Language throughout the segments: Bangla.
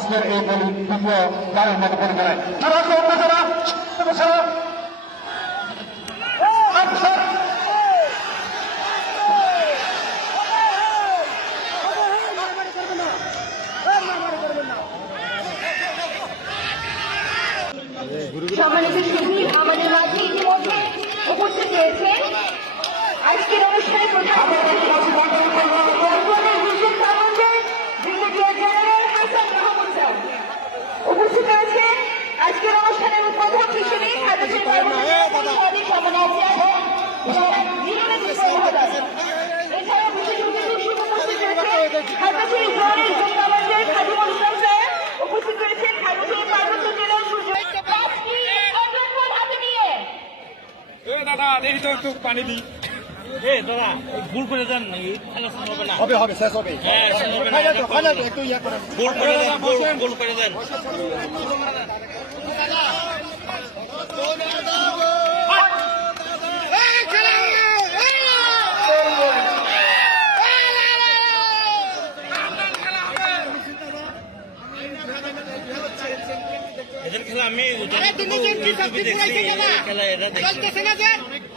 আজকের এই বলি গানের মতো পরিচালনায় যারা দাদা দেখি তো একটু পানি দিই এ দাদা ভুল করে শুরু হবে হবে হবে শেষ হবে। হ্যাঁ ইয়া করে। গোল করে দেন গোল গোল করে দেন।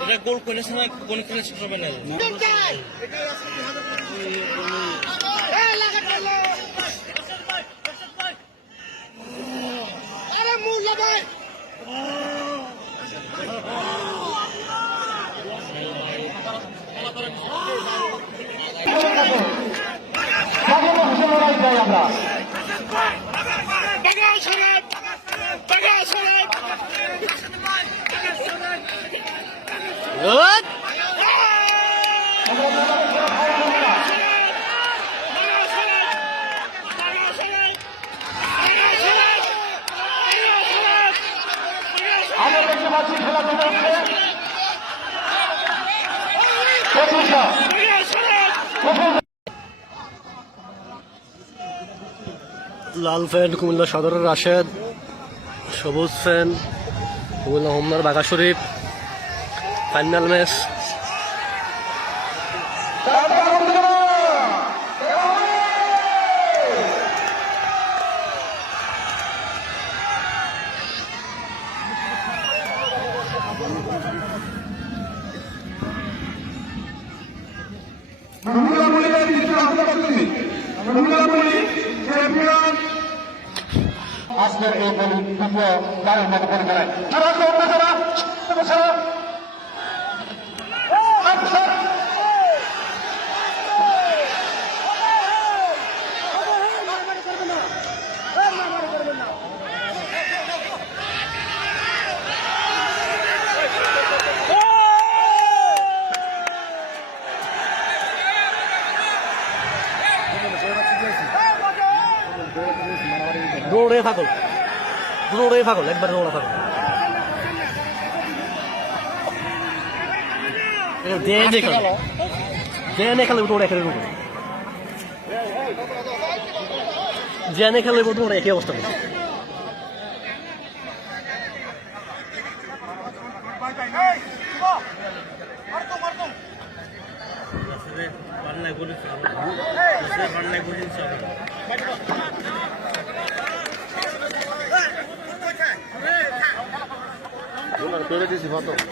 এটা গোল করে সময় কোন খেলা শেষ হবে না স্বাগত লাল ফ্যান কুমিল্লা সদরের রাশেদ সবুজ ফ্যান কুমিল্লা হোমনার বাঘা শরীফ। Final match. আজকের এই বলি গানের মতো পরিচালনায়। যারা আছে অন্য বসে দৌড়ে থাকো দৌড়ে থাকো একবার দৌড়া থাকো দেনে খেলো দেনে খেলে দৌড়ে খেলে রুকো জেনে খেলে দৌড়ে একই অবস্থা করছে পান্নায় গুলি গুলি হবে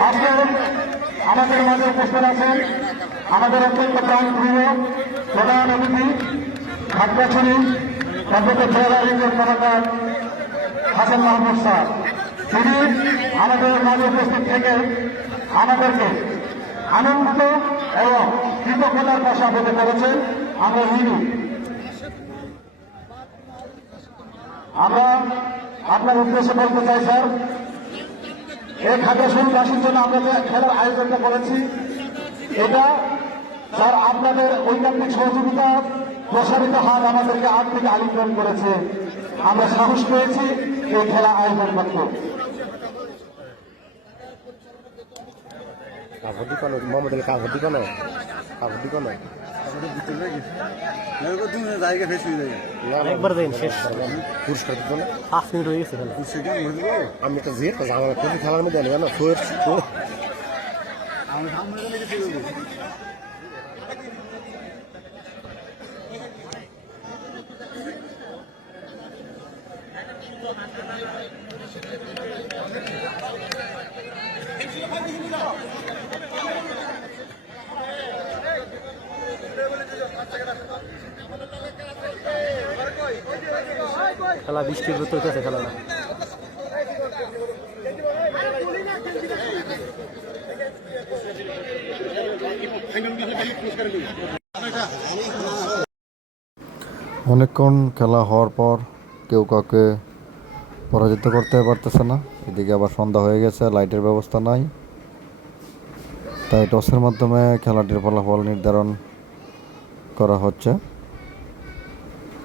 আজকে আমাদের মাঝে উপস্থিত আছেন আমাদের অত্যন্ত প্রাণপ্রিয় প্রধান অতিথি অধ্যক্ষ জেলা রিঙ্গের কলাকার হাসান মাহমুদ স্যার তিনি আমাদের মাঝে উপস্থিত থেকে আমাদেরকে আনন্দিত এবং কৃতজ্ঞতার ভাষা পেতে পেরেছেন। আমরা হিন্দু। আমরা আপনার উদ্দেশ্যে বলতে চাই, স্যার, এই খাদ্যশীলবাসীর জন্য আমরা যে খেলার আয়োজনটা করেছি, এটা, স্যার, আপনাদের ঐকান্তিক সহযোগিতা, প্রসারিত হাত আমাদেরকে আর্থিক আলিঙ্গন করেছে। আমরা সাহস পেয়েছি এই খেলা আয়োজন করতে। কাগজ দিকানো মোহাম্মদ আলী কাগজ দিকানো কাগজ যায় একবার দেন শেষ। পুরস্কার দিত না পাঁচ মিনিট হয়ে গেছে আমি একটা জিয়ে আমার খেলার মধ্যে আনবে না আমি খেলা, বৃষ্টির ঋতু হইতেছে খেলাটা অনেকক্ষণ খেলা হওয়ার পর কেউ কাউকে পরাজিত করতে পারতেছে না। এদিকে আবার সন্ধ্যা হয়ে গেছে, লাইটের ব্যবস্থা নাই। তাই টসের মাধ্যমে খেলাটির ফলাফল নির্ধারণ করা হচ্ছে।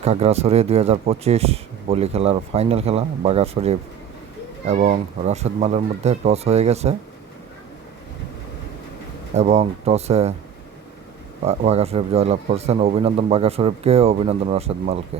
খাগড়াছড়ি দুই হাজার পঁচিশ বলি খেলার ফাইনাল খেলা বাগা শরীফ এবং রাশেদ মালের মধ্যে টস হয়ে গেছে এবং টসে বাগা শরীফ জয়লাভ করছেন অভিনন্দন বাগা শরীফকে অভিনন্দন রাশেদ মালকে।